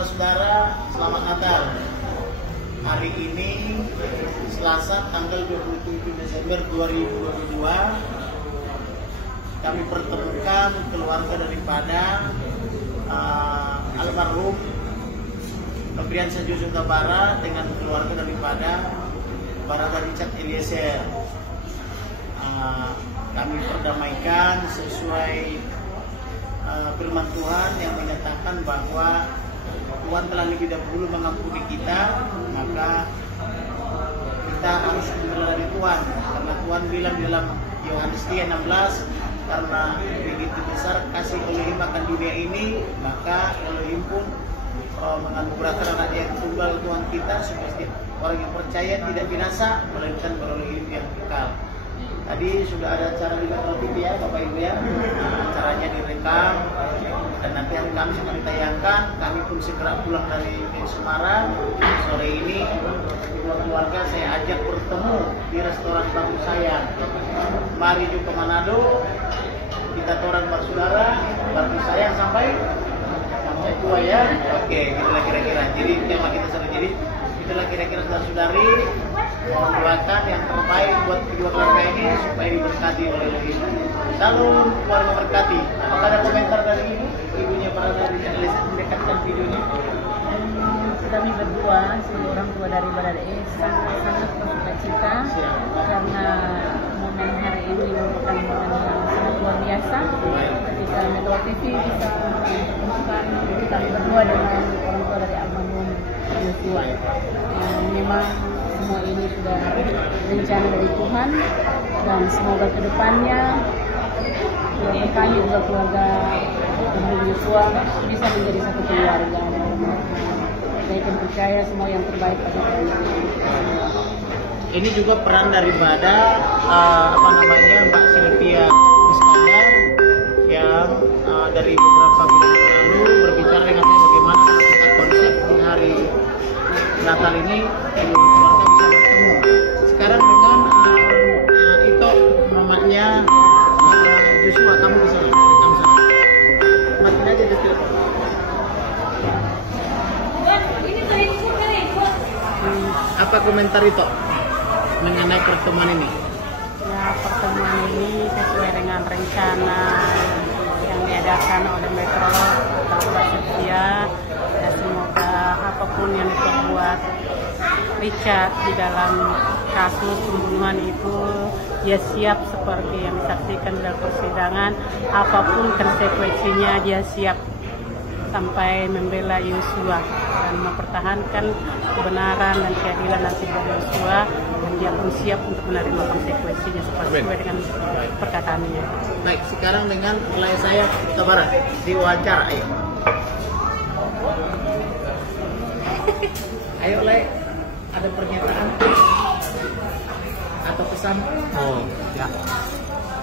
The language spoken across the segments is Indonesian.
saudara-saudara, selamat Natal. Hari ini Selasa tanggal 27 Desember 2022 kami pertemukan keluarga daripada almarhum Nopriansyah Joshua Huta Barat dengan keluarga daripada Barada Richard Eliezer. Kami perdamaikan sesuai firman Tuhan yang menyatakan bahwa Tuhan telah lebih dahulu mengampuni kita, maka kita harus melalui Tuhan, karena Tuhan bilang di dalam Yohanes 3:16, karena begitu besar kasih Elohim akan dunia ini, maka Elohim pun menganugerahkan anak yang tunggal Tuhan kita supaya setiap orang yang percaya tidak binasa melainkan beroleh hidup yang kekal. Tadi sudah ada acara di Metro TV ya Bapak Ibu ya, acaranya direkam dan nanti hari Kamis akan ditayangkan. Kami pun segera pulang dari Semarang. Sore ini kedua keluarga saya ajak bertemu di restoran Batu Sayang. Mari juga Manado, kita orang bersaudara, Batu Sayang sampai tua ya. Oke, itulah kira-kira. Jadi tema kita sering jadi itulah kira-kira saudari doakan yang terbaik buat kedua keluarga ini supaya diberkati oleh Elohim. Salam keluarga berkati. Apakah ada komentar dari ibunya para dari Eliezer mendekatkan videonya? Kami berdua, sebagai orang tua dari Barada sangat bersuka cita karena momen hari ini merupakan momen yang sangat luar biasa. Ketika Metro TV bisa menemukan kami berdua dengan orang tua dari almarhum Joshua. Memang semua ini sudah rencana dari Tuhan dan semoga kedepannya keluarga kami juga keluarga almarhum Joshua bisa menjadi satu keluarga. Saya pun percaya semua yang terbaik pada kami. Ini juga peran daripada Mbak Sylvia Iskandar yang dari beberapa bulan lalu berbicara dengan saya bagaimana kita konsep di hari Natal ini keluarga bisa bertemu. Sekarang dengan itu mamanya Joshua, kamu bisa rekam sana. Matiin aja di telepon. Apa komentar itu mengenai pertemuan ini? Ya, pertemuan ini sesuai dengan rencana yang diadakan oleh Metro atau Mbak Sylvia. Ya, semoga apapun yang diperbuat Richard di dalam kasus pembunuhan itu, dia siap seperti yang disaksikan dalam persidangan. Apapun konsekuensinya, dia siap sampai membela Joshua dan mempertahankan kebenaran dan keadilan nanti dari Joshua, dan dia pun siap untuk menerima konsekuensinya sesuai dengan perkataannya. Baik, sekarang dengan wilayah saya Huta Barat diwawancara, ayo. Ayo Le, ada pernyataan atau pesan? Oh ya,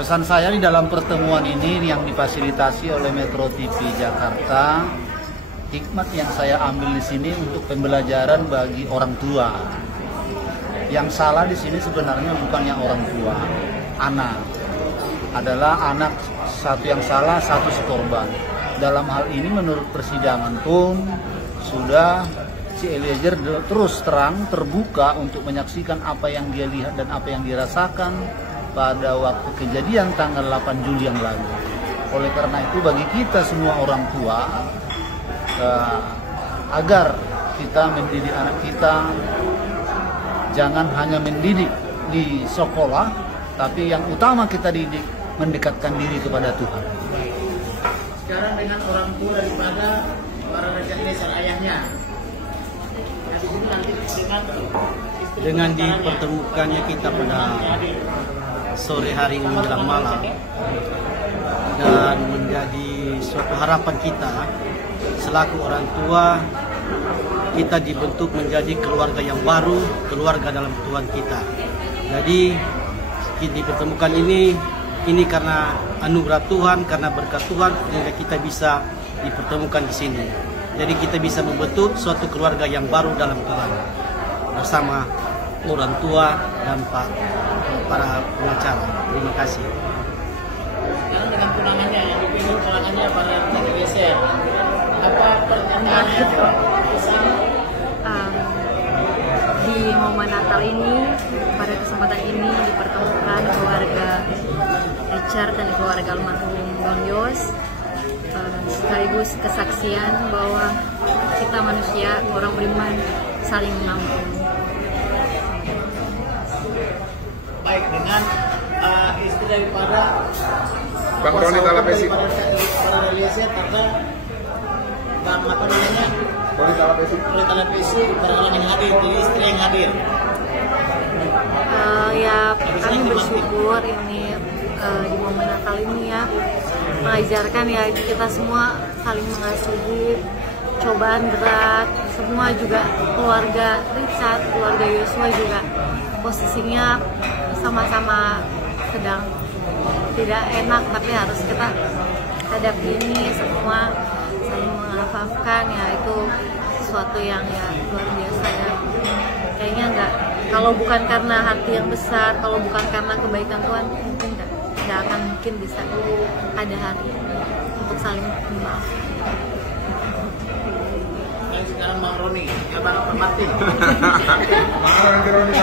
pesan saya di dalam pertemuan ini yang difasilitasi oleh Metro TV Jakarta, hikmat yang saya ambil di sini untuk pembelajaran bagi orang tua. Yang salah di sini sebenarnya bukan yang orang tua, anak adalah anak satu yang salah, satu si korban. Dalam hal ini menurut persidangan pun sudah si Eliezer terus terang terbuka untuk menyaksikan apa yang dia lihat dan apa yang dirasakan pada waktu kejadian tanggal 8 Juli yang lalu. Oleh karena itu bagi kita semua orang tua, agar kita mendidik anak kita, jangan hanya mendidik di sekolah, tapi yang utama kita didik mendekatkan diri kepada Tuhan. Sekarang dengan orang tua daripada para Richard Eliezer, ayahnya. Dengan dipertemukannya kita pada sore hari ini menjelang malam, dan menjadi suatu harapan kita selaku orang tua, kita dibentuk menjadi keluarga yang baru, keluarga dalam Tuhan kita. Jadi dipertemukan ini karena anugerah Tuhan, karena berkat Tuhan sehingga kita bisa dipertemukan di sini. Jadi kita bisa membentuk suatu keluarga yang baru dalam Tuhan bersama orang tua dan para pengacara. Terima kasih. Sekarang dengan tunangannya yang dipilih tunangannya para Eliezer, apa pertanyaan Di momen Natal ini, pada kesempatan ini dipertemukan keluarga Richard dan keluarga almarhum Bang Yos, sekaligus kesaksian bahwa kita manusia, orang beriman, saling mengampuni. Baik, dengan istri daripada Bang Roni Talapesi. Karena Bang apa namanya? Roni Talapesi. Roni Talapesi barangkali yang hadir, jadi istri yang hadir. Ya, kami bersyukur ini di momen Natal ini ya mengajarkan ya kita semua saling mengasihi, cobaan berat, semua juga keluarga Richard, keluarga Yosua juga posisinya sama-sama sedang tidak enak, tapi harus kita hadapi ini semua, saling memaafkan ya, itu sesuatu yang ya luar biasa ya. Kayaknya kalau bukan karena hati yang besar, kalau bukan karena kebaikan Tuhan, mungkin nggak akan mungkin bisa ada hari untuk saling memaafkan. Sekarang Bang Roni, ya Bang Martin. Marah nanti Roni.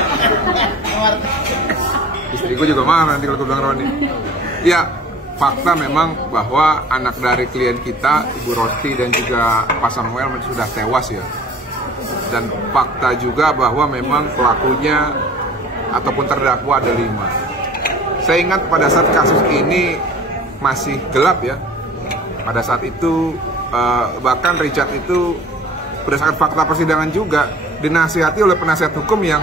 Istriku juga marah nanti kalau Bang Roni. Ya, fakta memang bahwa anak dari klien kita, Ibu Rosti dan juga Pak Samuel sudah tewas ya. Dan fakta juga bahwa memang pelakunya ataupun terdakwa ada 5. Saya ingat pada saat kasus ini masih gelap ya. Pada saat itu bahkan Richard itu berdasarkan fakta persidangan juga dinasihati oleh penasihat hukum yang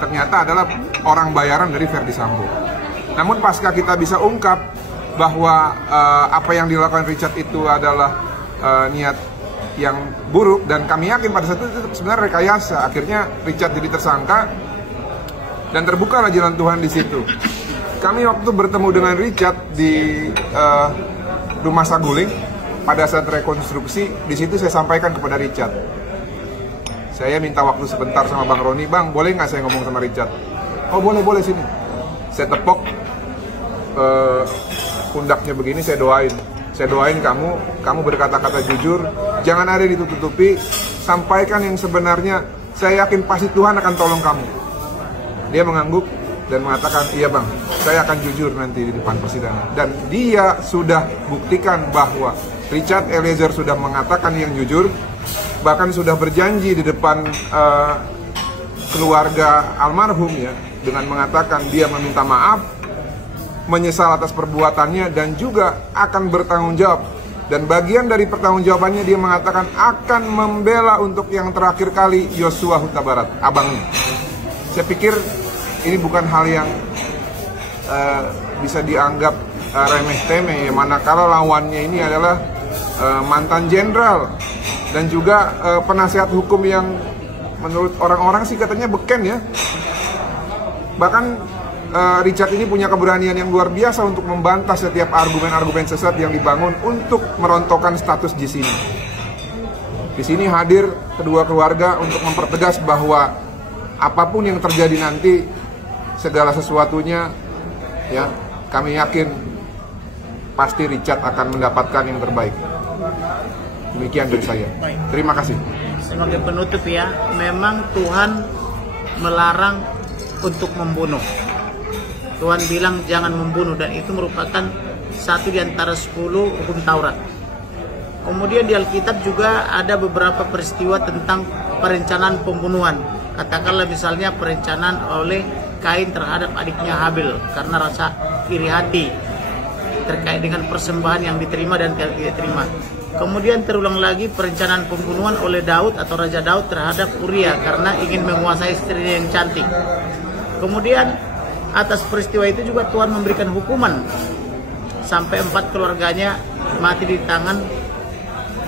ternyata adalah orang bayaran dari Ferdy Sambo. Namun pasca kita bisa ungkap bahwa apa yang dilakukan Richard itu adalah niat yang buruk, dan kami yakin pada saat itu sebenarnya rekayasa. Akhirnya Richard jadi tersangka dan terbukalah jalan Tuhan di situ. Kami waktu bertemu dengan Richard di Rumah Saguling pada saat rekonstruksi, di situ saya sampaikan kepada Richard, saya minta waktu sebentar sama Bang Roni, Bang boleh nggak saya ngomong sama Richard? Oh boleh sini. Saya tepok pundaknya begini, saya doain kamu berkata-kata jujur, jangan ada yang ditutupi, sampaikan yang sebenarnya, saya yakin pasti Tuhan akan tolong kamu. Dia mengangguk dan mengatakan, iya Bang, saya akan jujur nanti di depan persidangan. Dan dia sudah buktikan bahwa Richard Eliezer sudah mengatakan yang jujur, bahkan sudah berjanji di depan keluarga almarhum ya, dengan mengatakan dia meminta maaf, menyesal atas perbuatannya, dan juga akan bertanggung jawab. Dan bagian dari pertanggungjawabannya dia mengatakan akan membela untuk yang terakhir kali Yosua Huta Barat, abangnya. Saya pikir ini bukan hal yang bisa dianggap remeh-temeh ya, manakala lawannya ini adalah mantan jenderal dan juga penasihat hukum yang menurut orang-orang sih katanya beken ya. Bahkan Richard ini punya keberanian yang luar biasa untuk membantah setiap argumen-argumen sesat yang dibangun untuk merontokkan status di sini. Di sini hadir kedua keluarga untuk mempertegas bahwa apapun yang terjadi nanti, segala sesuatunya ya, kami yakin pasti Richard akan mendapatkan yang terbaik. Demikian dari saya. Terima kasih. Sebagai penutup ya, memang Tuhan melarang untuk membunuh. Tuhan bilang jangan membunuh, dan itu merupakan satu di antara 10 hukum Taurat. Kemudian di Alkitab juga ada beberapa peristiwa tentang perencanaan pembunuhan. Katakanlah misalnya perencanaan oleh Kain terhadap adiknya Habil karena rasa iri hati terkait dengan persembahan yang diterima dan tidak diterima. Kemudian terulang lagi perencanaan pembunuhan oleh Daud atau Raja Daud terhadap Uria karena ingin menguasai istrinya yang cantik. Kemudian atas peristiwa itu juga Tuhan memberikan hukuman sampai 4 keluarganya mati di tangan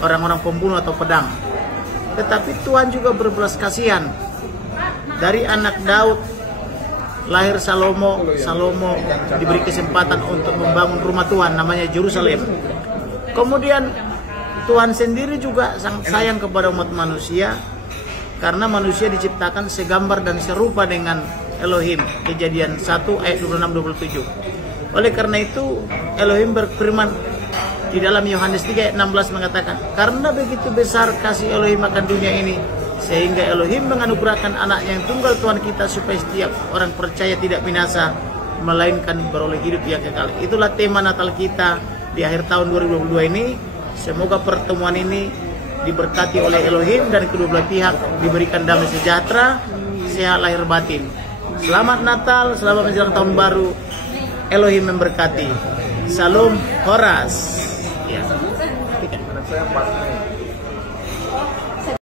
orang-orang pembunuh atau pedang. Tetapi Tuhan juga berbelas kasihan. Dari anak Daud lahir Salomo diberi kesempatan untuk membangun rumah Tuhan namanya Yerusalem. Kemudian Tuhan sendiri juga sangat sayang kepada umat manusia karena manusia diciptakan segambar dan serupa dengan Elohim. Kejadian 1 ayat 26-27. Oleh karena itu Elohim berfirman Di dalam Yohanes 3 ayat 16 mengatakan, karena begitu besar kasih Elohim akan dunia ini, sehingga Elohim menganugerahkan anaknya yang tunggal Tuhan kita, supaya setiap orang percaya tidak binasa, melainkan beroleh hidup yang kekal. Itulah tema Natal kita di akhir tahun 2022 ini. Semoga pertemuan ini diberkati oleh Elohim dan kedua belah pihak diberikan damai sejahtera, sehat lahir batin. Selamat Natal, selamat menjelang tahun baru. Elohim memberkati. Salam Horas. Ya. Saya pas nih.